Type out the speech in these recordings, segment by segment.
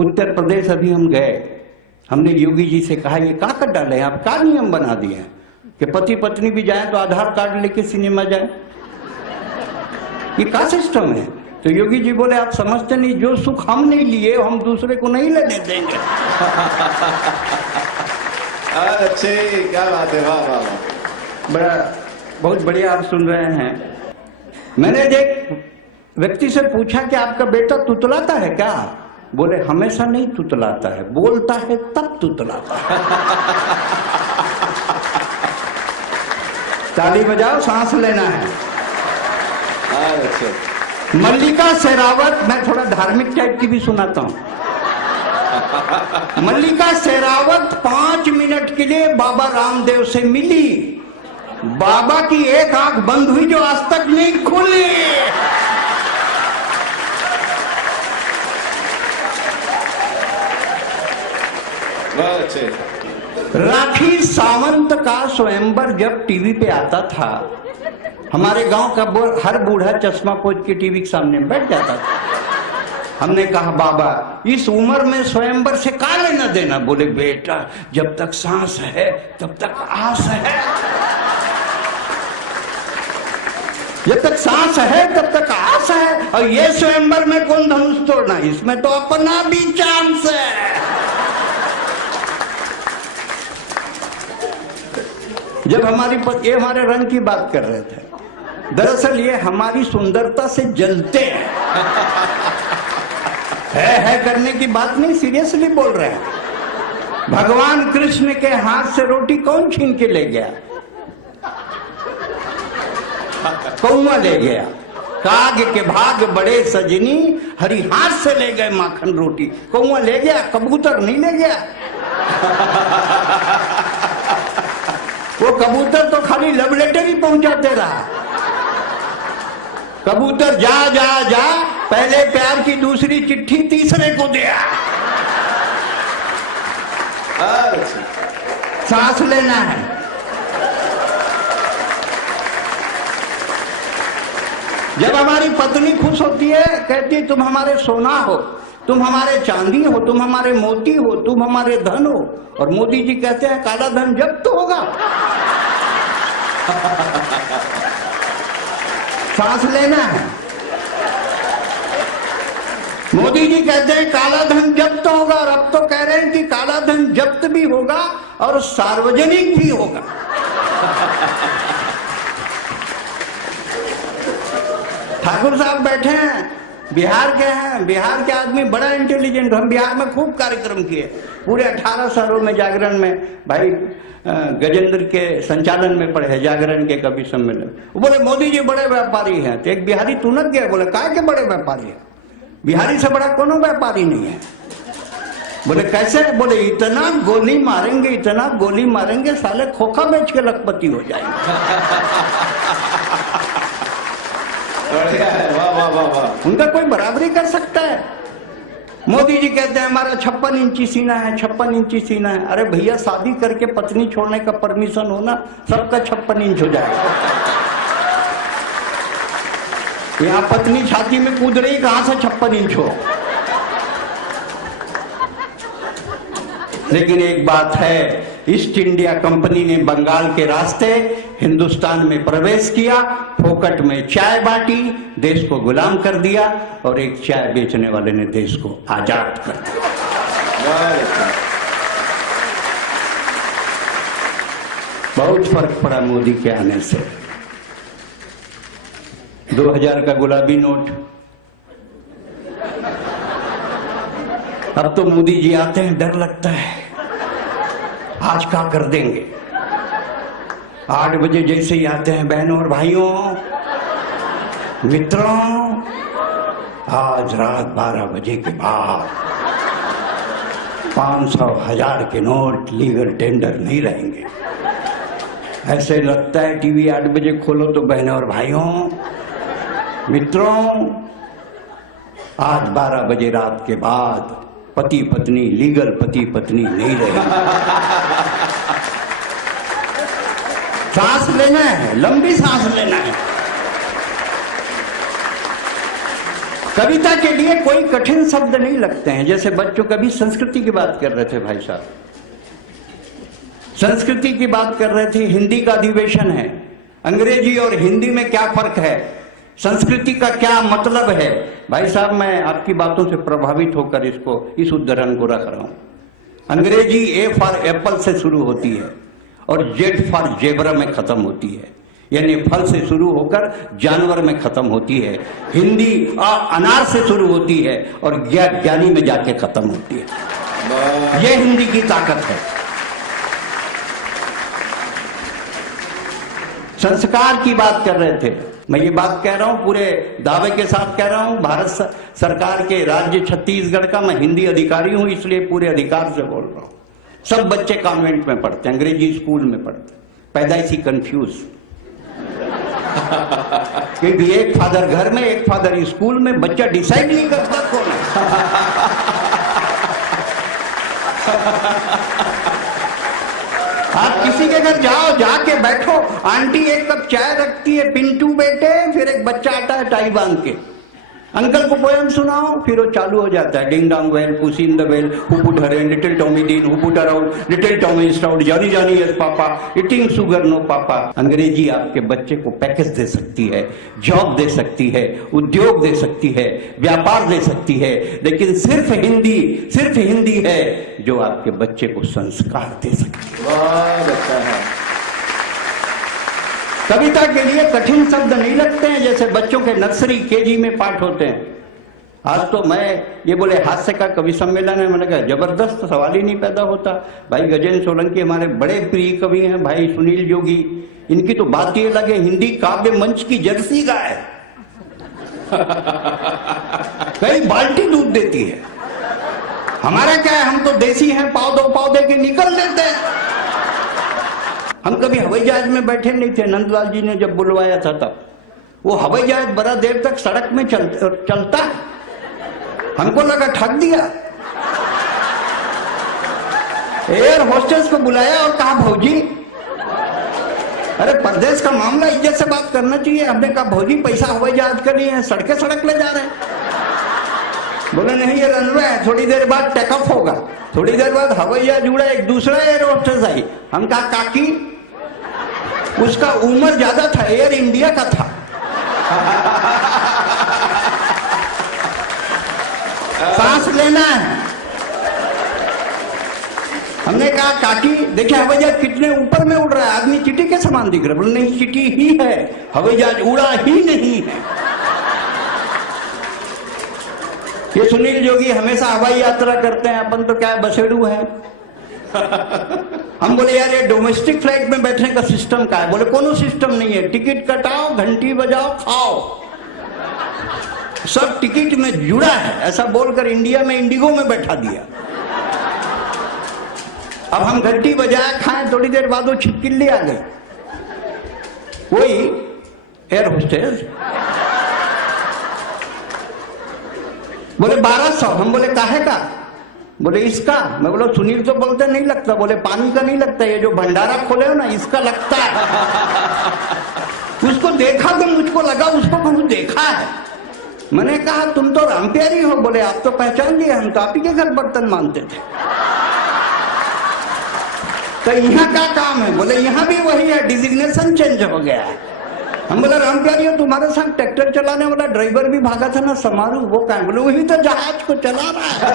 उत्तर प्रदेश अभी हम गए, हमने योगी जी से कहा ये कहाँ कर डाले हैं आप, क्या नियम बना दिए हैं कि पति पत्नी भी जाए तो आधार कार्ड लेके सिनेमा जाए, ये क्या सिस्टम है? तो योगी जी बोले आप समझते नहीं, जो सुख हम नहीं लिए हम दूसरे को नहीं लेने देंगे। अच्छे, क्या बात है, वाह वाह वाह, बड़ा बहुत बढ़िया आप सुन रहे हैं। मैंने एक व्यक्ति से पूछा कि आपका बेटा तुतलाता है क्या? बोले हमेशा नहीं तुतलाता है, बोलता है तब तुतलाता है। ताली बजाओ, सांस लेना है। अच्छा, मल्लिका शेरावत, मैं थोड़ा धार्मिक टाइप की भी सुनाता हूं। मल्लिका शेरावत 5 मिनट के लिए बाबा रामदेव से मिली, बाबा की एक आंख बंद हुई जो आज तक नहीं खुली। बहुत अच्छे। राखी सावंत का स्वयंवर जब टीवी पे आता था, हमारे गांव का हर बूढ़ा चश्मा पोंछ के टीवी के सामने बैठ जाता था। हमने कहा बाबा इस उम्र में स्वयंवर से का लेना देना? बोले बेटा जब तक सांस है तब तक आस है, जब तक सांस है तब तक आस है। और ये स्वयंवर में कौन धनुष तोड़ना, इसमें तो अपना भी चांस है। जब ये हमारे रंग की बात कर रहे थे, दरअसल ये हमारी सुंदरता से जलते हैं। है करने की बात नहीं, सीरियसली बोल रहे हैं। भगवान कृष्ण के हाथ से रोटी कौन छीन के ले गया? कौआ ले गया। काग के भाग बड़े सजनी, हरि हाथ से ले गए माखन रोटी। कौआ ले गया, कबूतर नहीं ले गया। वो कबूतर तो खाली लव लेटर ही पहुंचाते रहा। कबूतर जा जा जा, पहले प्यार की दूसरी चिट्ठी तीसरे को दिया। सांस लेना है। जब हमारी पत्नी खुश होती है, कहती है तुम हमारे सोना हो, तुम हमारे चांदी हो, तुम हमारे मोती हो, तुम हमारे धन हो। और मोदी जी कहते हैं काला धन जब्त तो होगा। सांस लेना है। मोदी जी कहते हैं काला धन जब्त होगा, और अब तो कह रहे हैं कि काला धन जब्त भी होगा और सार्वजनिक भी होगा। ठाकुर साहब बैठे हैं, बिहार के हैं, बिहार के आदमी बड़ा इंटेलिजेंट। हम बिहार में खूब कार्यक्रम किए, पूरे 18 शहरों में जागरण में। भाई गजेंद्र के संचालन में पड़े हैं जागरण के कवि सम्मेलन। वो बोले मोदी जी बड़े व्यापारी हैं। तो एक बिहारी तुनक गया, बोले काय के बड़े व्यापारी हैं? बिहारी से बड़ा कोनो व्यापारी नहीं है। बोले कैसे? बोले इतना गोली मारेंगे, इतना गोली मारेंगे, साले खोखा बेच के लखपति हो जाएंगे। वाह वाह वाह वाह, उनका कोई बराबरी कर सकता है? मोदी जी कहते हैं हमारा 56 इंची सीना है, 56 इंची सीना है। अरे भैया शादी करके पत्नी छोड़ने का परमिशन होना, सबका 56 इंच हो जाएगा। यहाँ पत्नी छाती में कूद रही, कहां से 56 इंच हो? लेकिन एक बात है, ईस्ट इंडिया कंपनी ने बंगाल के रास्ते हिंदुस्तान में प्रवेश किया, फोकट में चाय बांटी, देश को गुलाम कर दिया, और एक चाय बेचने वाले ने देश को आजाद कर दिया। बहुत फर्क पड़ा मोदी के आने से। 2000 का गुलाबी नोट, अब तो मोदी जी आते हैं डर लगता है, आज क्या कर देंगे। 8 बजे जैसे ही आते हैं, बहनों और भाइयों मित्रों, आज रात 12 बजे के बाद 500 1000 के नोट लीगल टेंडर नहीं रहेंगे। ऐसे लगता है टीवी 8 बजे खोलो तो बहनों और भाइयों मित्रों, आज 12 बजे रात के बाद पति पत्नी, लीगल पति पत्नी नहीं रहेंगे। सांस लेना है, लंबी सांस लेना है। कविता के लिए कोई कठिन शब्द नहीं लगते हैं। जैसे बच्चों कभी संस्कृति की बात कर रहे थे भाई साहब, संस्कृति की बात कर रहे थे, हिंदी का अधिवेशन है, अंग्रेजी और हिंदी में क्या फर्क है, संस्कृति का क्या मतलब है। भाई साहब मैं आपकी बातों से प्रभावित होकर इस उदाहरण को रख रहा हूं। अंग्रेजी ए फॉर एप्पल से शुरू होती है और जेड फॉर जेबरा में खत्म होती है, यानी फल से शुरू होकर जानवर में खत्म होती है। हिंदी अनार से शुरू होती है और ज्ञानी में जाके खत्म होती है। यह हिंदी की ताकत है। संस्कार की बात कर रहे थे, मैं ये बात कह रहा हूं, पूरे दावे के साथ कह रहा हूं, भारत सरकार के राज्य छत्तीसगढ़ का मैं हिंदी अधिकारी हूं, इसलिए पूरे अधिकार से बोल रहा हूं। सब बच्चे कॉन्वेंट में पढ़ते हैं, अंग्रेजी स्कूल में पढ़ते हैं, पैदाइशी कंफ्यूज क्योंकि एक फादर घर में एक फादर स्कूल में, बच्चा डिसाइड नहीं करता कौन है। आप किसी के घर जाओ, जाके बैठो, आंटी एक कप चाय रखती है, पिंटू बेटे, फिर एक बच्चा आता है टाई बांध के, अंकल को पोयम सुनाओ, फिर वो चालू हो जाता है, ding dong bell, pussy in the well, who put her in, little Tommy Dean, who put her out, little Tommy Stout, Johnny Johnny yes papa, eating sugar no papa. अंग्रेजी आपके बच्चे को पैकेज दे सकती है, जॉब दे सकती है, उद्योग दे सकती है, व्यापार दे सकती है, लेकिन सिर्फ हिंदी है जो आपके बच्चे को संस्कार दे सकती है। बहुत अच्छा है। कविता के लिए कठिन शब्द नहीं लगते हैं, जैसे बच्चों के नर्सरी केजी में पाठ होते हैं। आज तो मैं ये बोले हास्य का कवि सम्मेलन है, मैंने कहा जबरदस्त, सवाल ही नहीं पैदा होता। भाई गजेंद्र सोलंकी हमारे बड़े प्रिय कवि हैं, भाई सुनील जोगी, इनकी तो बात ये लगे, हिंदी काव्य मंच की जर्सी गाय कई बाल्टी दूध देती है। हमारा क्या है, हम तो देसी हैं, पाव दे के निकल लेते हैं। हम कभी हवाई जहाज में बैठे नहीं थे, नंदलाल जी ने जब बुलवाया था तब, वो हवाई जहाज बड़ा देर तक सड़क में चलता, हमको लगा ठग दिया। एयर होस्टेस को बुलाया और कहा भौजी, अरे परदेश का मामला, इज्जत से बात करना चाहिए। हमने कहा भौजी पैसा हवाई जहाज का नहीं है, सड़क ले जा रहे हैं। बोले नहीं ये रनवे है, थोड़ी देर बाद टेक ऑफ होगा। थोड़ी देर बाद हवाई जहाज उड़ा, एक दूसरा एयर होस्टेस आई, हम कहा काकी, उसका उम्र ज्यादा था, एयर इंडिया का था। सांस लेना है। हमने कहा काकी देखिए हवाई जहाज कितने ऊपर में उड़ रहा है, आदमी चींटी के समान दिख रहा है। बोले नहीं चींटी ही है, हवाई जहाज उड़ा ही नहीं है। ये सुनील जोगी हमेशा हवाई यात्रा करते हैं, अपन तो क्या बसेड़ू है। हम बोले यार ये डोमेस्टिक फ्लाइट में बैठने का सिस्टम क्या है? बोले कोनो सिस्टम नहीं है, टिकट कटाओ, घंटी बजाओ, खाओ, सब टिकट में जुड़ा है। ऐसा बोलकर इंडिया में इंडिगो में बैठा दिया। अब हम घंटी बजाए खाएं, थोड़ी देर बाद वो छिपकिली आ गई, वही एयर होस्टेस। बोले 1200, हम बोले काहे का? बोले इसका। मैं बोला सुनील तो बोलते नहीं लगता। बोले पानी का नहीं लगता, ये जो भंडारा खोले हो ना इसका लगता है। उसको देखा तो मुझको लगा उसको बहुत देखा है। मैंने कहा तुम तो रामप्यारी हो। बोले आप तो पहचान लिए, हम तो आप ही के घर बर्तन मानते थे। तो यहाँ क्या काम है? बोले यहाँ भी वही है, डिजिग्नेशन चेंज हो गया है। हम बोले रामप्यारी हो, तुम्हारे साथ ट्रैक्टर चलाने वाला ड्राइवर भी भागा था ना समारू, वो कहाँ? बोले वही तो जहाज को चला रहा है।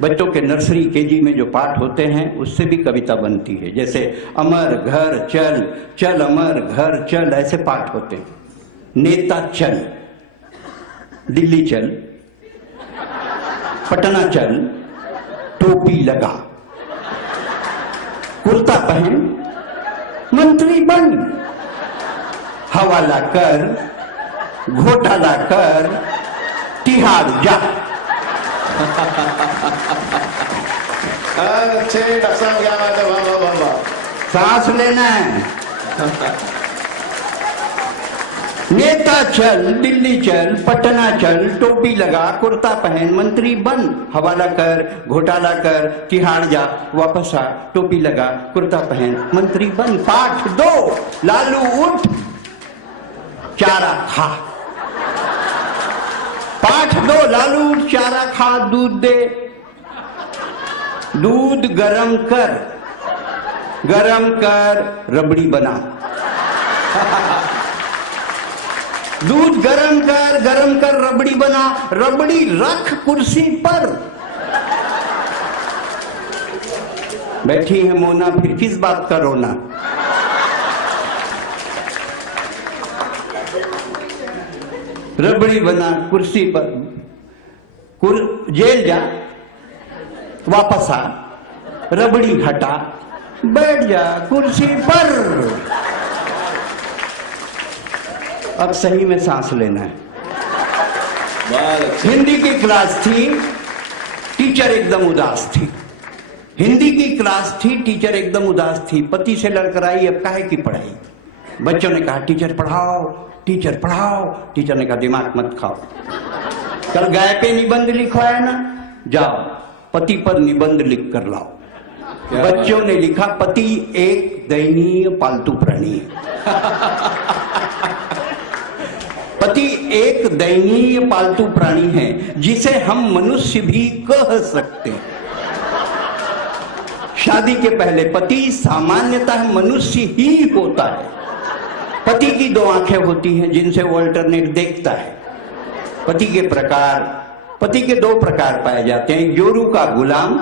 बच्चों के नर्सरी केजी में जो पाठ होते हैं उससे भी कविता बनती है। जैसे अमर घर चल, चल अमर घर चल, ऐसे पाठ होते हैं। नेता चल, दिल्ली चल, पटना चल, टोपी लगा, कुर्ता पहन, मंत्री बन, हवाला कर, घोटाला कर, तिहाड़ जा। अच्छे डॉक्टर क्या बात है, वाह वाह वाह वाह। सांस लेना है। नेता चल, दिल्ली चल, पटना चल, टोपी लगा, कुर्ता पहन, मंत्री बन, हवाला कर, घोटाला कर, तिहाड़ जा, वापस आ, टोपी लगा, कुर्ता पहन, मंत्री बन। पाठ 2, लालू उठ। चारा खा। पाठ दो लालू, चारा खा, दूध दे। दूध गरम कर रबड़ी बना। दूध गरम कर रबड़ी बना। रबड़ी रख कुर्सी पर। बैठी है मोना, फिर किस बात का रोना। रबड़ी बना कुर्सी पर। जेल जा, वापस आ, रबड़ी हटा, बैठ जा कुर्सी पर। अब सही में सांस लेना है। हिंदी की क्लास थी, टीचर एकदम उदास थी। हिंदी की क्लास थी, टीचर एकदम उदास थी। पति से लड़कर आई, अब काहे की पढ़ाई। बच्चों ने कहा टीचर पढ़ाओ, टीचर पढ़ाओ। टीचर ने कहा दिमाग मत खाओ, कल गाय पे निबंध लिखवाया ना, जाओ पति पर निबंध लिख कर लाओ। बच्चों ने लिखा पति एक दयनीय पालतू प्राणी है। पति एक दयनीय पालतू प्राणी है जिसे हम मनुष्य भी कह सकते हैं। शादी के पहले पति सामान्यतः मनुष्य ही होता है। पति की दो आंखें होती हैं जिनसे वो अल्टरनेट देखता है। पति के दो प्रकार पाए जाते हैं, एक जोरू का गुलाम,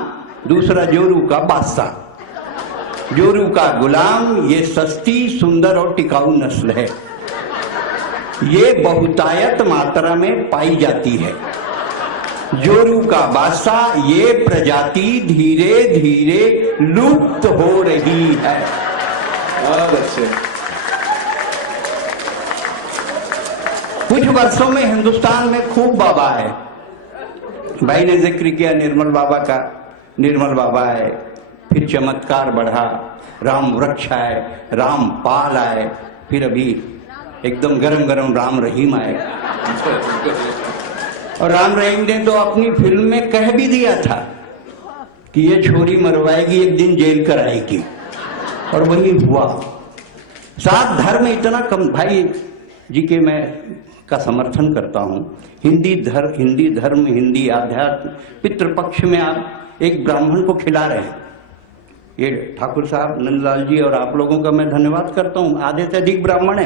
दूसरा जोरू का बादशाह। जोरू का गुलाम ये सस्ती, सुंदर और टिकाऊ नस्ल है। ये बहुतायत मात्रा में पाई जाती है। जोरू का बादशाह ये प्रजाति धीरे धीरे लुप्त हो रही है। बहुत अच्छे। कुछ वर्षों में हिंदुस्तान में खूब बाबा है। भाई ने जिक्र किया निर्मल बाबा का। निर्मल बाबा आए, फिर चमत्कार बढ़ा, राम वृक्ष आए, रामपाल आए, फिर अभी एकदम गरम गरम राम रहीम आए। और राम रहीम ने तो अपनी फिल्म में कह भी दिया था कि ये छोरी मरवाएगी, एक दिन जेल कराएगी, और वही हुआ। साथ धर्म इतना कम, भाई जी के मैं का समर्थन करता हूं। हिंदी धर्म, हिंदी आध्यात्म, पितृपक्ष में आप एक ब्राह्मण को खिला रहे हैं। ये ठाकुर साहब, नंदलाल जी और आप लोगों का मैं धन्यवाद करता हूं। आधे से अधिक ब्राह्मण है,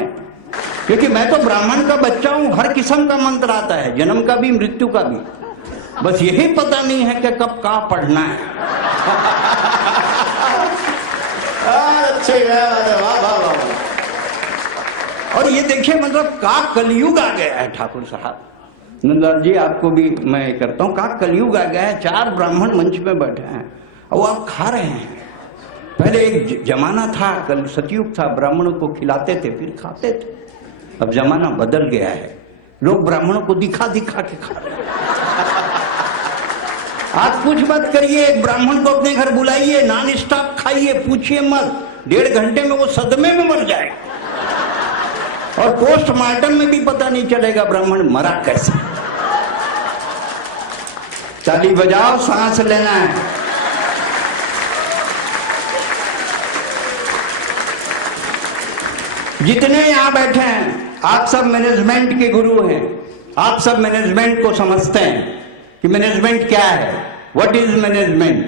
क्योंकि मैं तो ब्राह्मण का बच्चा हूं। हर किस्म का मंत्र आता है, जन्म का भी, मृत्यु का भी। बस यही पता नहीं है कि कब कहां पढ़ना है। अच्छे, वाह वाह वाह। और ये देखिए, मतलब का कलयुग आ गया है ठाकुर साहब। नंदलाल जी आपको भी मैं करता हूं, का कलयुग आ गया है। 4 ब्राह्मण मंच में बैठे हैं और वो आप खा रहे हैं। पहले एक जमाना था, कल सतयुग था, ब्राह्मणों को खिलाते थे फिर खाते थे। अब जमाना बदल गया है, लोग ब्राह्मणों को दिखा दिखा के खा रहे हैं। आप कुछ मत करिए, एक ब्राह्मण को अपने घर बुलाइए, नॉन स्टॉप खाइए, पूछिए मत, 1.5 घंटे में वो सदमे में मर जाएगा। और पोस्टमार्टम में भी पता नहीं चलेगा ब्राह्मण मरा कैसे। ताली बजाओ, सांस लेना है। जितने यहां बैठे हैं आप सब मैनेजमेंट के गुरु हैं। आप सब मैनेजमेंट को समझते हैं कि मैनेजमेंट क्या है। What is management?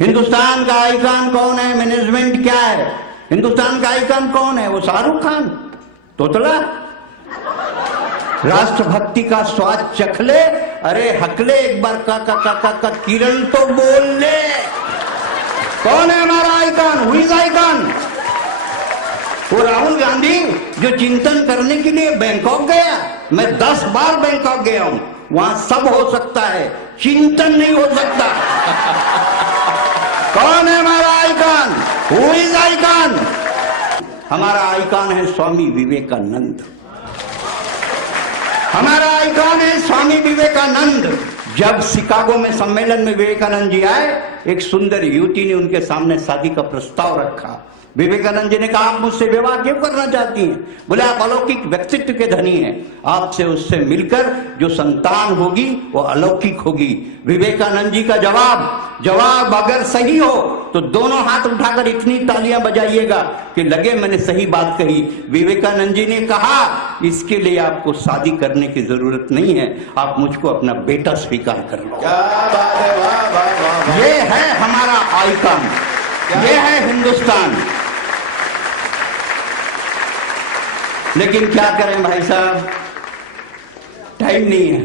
हिंदुस्तान का आइकॉन कौन है? मैनेजमेंट क्या है? हिंदुस्तान का आइकॉन कौन है? वो शाहरुख खान, तोतला। राष्ट्रभक्ति का स्वाद चख ले, अरे हकले एक बार का किरण तो बोल ले। कौन है हमारा आइकॉन? Who is icon? वो राहुल गांधी जो चिंतन करने के लिए बैंकॉक गया। मैं 10 बार बैंकॉक गया हूं, वहां सब हो सकता है, चिंतन नहीं हो सकता। कौन है हमारा आइकॉन? Who is icon? हमारा आइकॉन है स्वामी विवेकानंद। हमारा आइकॉन है स्वामी विवेकानंद। जब शिकागो में सम्मेलन में विवेकानंद जी आए, एक सुंदर युवती ने उनके सामने शादी का प्रस्ताव रखा। विवेकानंद जी ने कहा आप मुझसे विवाह क्यों करना चाहती हैं? बोले आप अलौकिक व्यक्तित्व के धनी हैं, आपसे उससे मिलकर जो संतान होगी वो अलौकिक होगी। विवेकानंद जी का जवाब अगर सही हो तो दोनों हाथ उठाकर इतनी तालियां बजाइएगा कि लगे मैंने सही बात कही। विवेकानंद जी ने कहा इसके लिए आपको शादी करने की जरूरत नहीं है, आप मुझको अपना बेटा स्वीकार कर लो। क्या बात है, वाह वाह वाह वाह। ये है हमारा आइकन, ये है हिंदुस्तान। लेकिन क्या करें भाई साहब, टाइम नहीं है।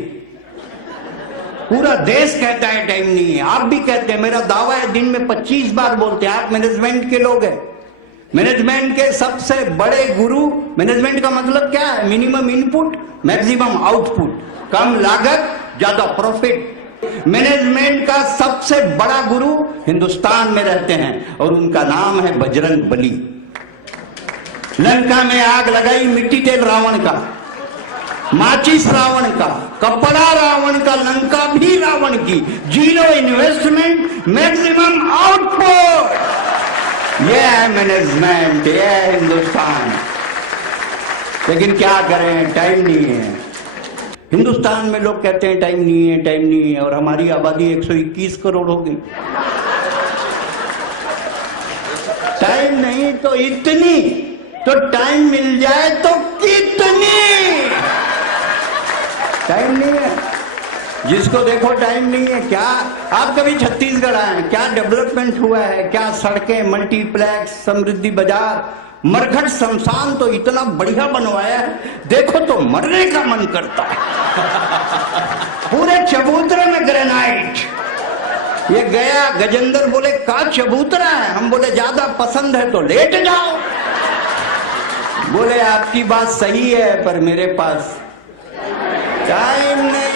पूरा देश कहता है टाइम नहीं है, आप भी कहते हैं, मेरा दावा है दिन में 25 बार बोलते हैं। आप मैनेजमेंट के लोग हैं, मैनेजमेंट के सबसे बड़े गुरु। मैनेजमेंट का मतलब क्या है? मिनिमम इनपुट मैक्सिमम आउटपुट, कम लागत ज्यादा प्रॉफिट। मैनेजमेंट का सबसे बड़ा गुरु हिंदुस्तान में रहते हैं और उनका नाम है बजरंग बली। लंका में आग लगाई, मिट्टी तेल रावण का, माचिस रावण का, कपड़ा रावण का, लंका भी रावण की। जीरो इन्वेस्टमेंट मैक्सिमम आउटपुट, ये है मैनेजमेंट, ये है हिंदुस्तान। लेकिन क्या करें, टाइम नहीं है। हिंदुस्तान में लोग कहते हैं टाइम नहीं है, टाइम नहीं है, और हमारी आबादी 121 करोड़ हो गई। टाइम नहीं तो इतनी, तो टाइम मिल जाए तो कितनी। टाइम नहीं है, जिसको देखो टाइम नहीं है। क्या आप कभी छत्तीसगढ़ आए हैं? क्या डेवलपमेंट हुआ है? क्या सड़कें, मल्टीप्लेक्स, समृद्धि बाजार, मरघट शमशान तो इतना बढ़िया बनवाया है, देखो तो मरने का मन करता है। पूरे चबूतरे में ग्रेनाइट। ये गया गजेंद्र बोले का चबूतरा है? हम बोले ज्यादा पसंद है तो लेट जाओ। बोले आपकी बात सही है पर मेरे पास टाइम नहीं।